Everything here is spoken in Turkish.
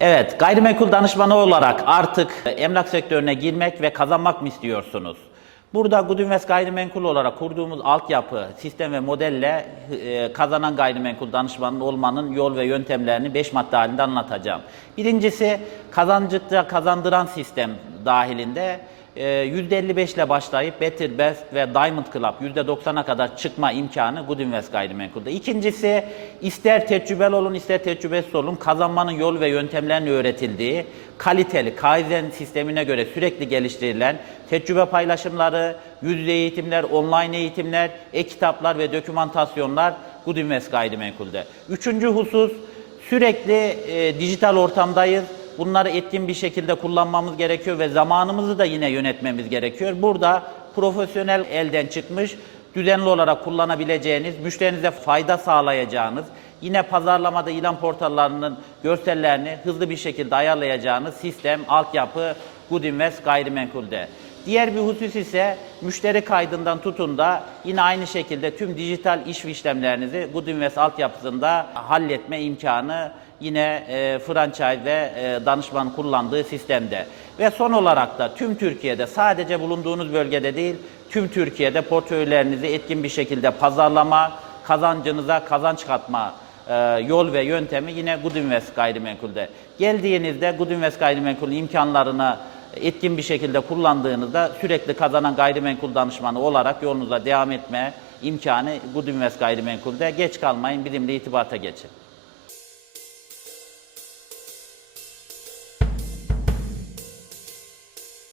Evet, gayrimenkul danışmanı olarak artık emlak sektörüne girmek ve kazanmak mı istiyorsunuz? Burada Gudinvest Gayrimenkul olarak kurduğumuz altyapı, sistem ve modelle e, kazanan gayrimenkul danışmanı olmanın yol ve yöntemlerini 5 madde halinde anlatacağım. Birincisi kazancıkta kazandıran sistem dahilinde e, %55 ile başlayıp Better Best ve Diamond Club %90'a kadar çıkma imkanı Goodinvest Gayrimenkul'de. İkincisi ister tecrübeli olun ister tecrübesiz olun kazanmanın yol ve yöntemlerinin öğretildiği kaliteli Kaizen sistemine göre sürekli geliştirilen tecrübe paylaşımları, yüz yüze eğitimler, online eğitimler, e-kitaplar ve dokümantasyonlar Goodinvest Gayrimenkul'de. Üçüncü husus sürekli e, dijital ortamdayız. Bunları etkin bir şekilde kullanmamız gerekiyor ve zamanımızı da yine yönetmemiz gerekiyor. Burada profesyonel elden çıkmış, düzenli olarak kullanabileceğiniz, müşterinize fayda sağlayacağınız, yine pazarlamada ilan portallarının görsellerini hızlı bir şekilde ayarlayacağınız sistem, altyapı Goodinvest Gayrimenkul'de. Diğer bir husus ise müşteri kaydından tutun da yine aynı şekilde tüm dijital iş işlemlerinizi Goodinvest altyapısında halletme imkanı yine e, franchise ve e, danışman kullandığı sistemde. Ve son olarak da tüm Türkiye'de sadece bulunduğunuz bölgede değil, tüm Türkiye'de portföylerinizi etkin bir şekilde pazarlama, kazancınıza kazanç katma e, yol ve yöntemi yine Goodinvest Gayrimenkul'de. Geldiğinizde Goodinvest Gayrimenkul imkanlarını etkin bir şekilde kullandığınızda sürekli kazanan gayrimenkul danışmanı olarak yolunuza devam etme imkanı Goodinvest Gayrimenkul'de. Geç kalmayın, bizimle itibata geçin.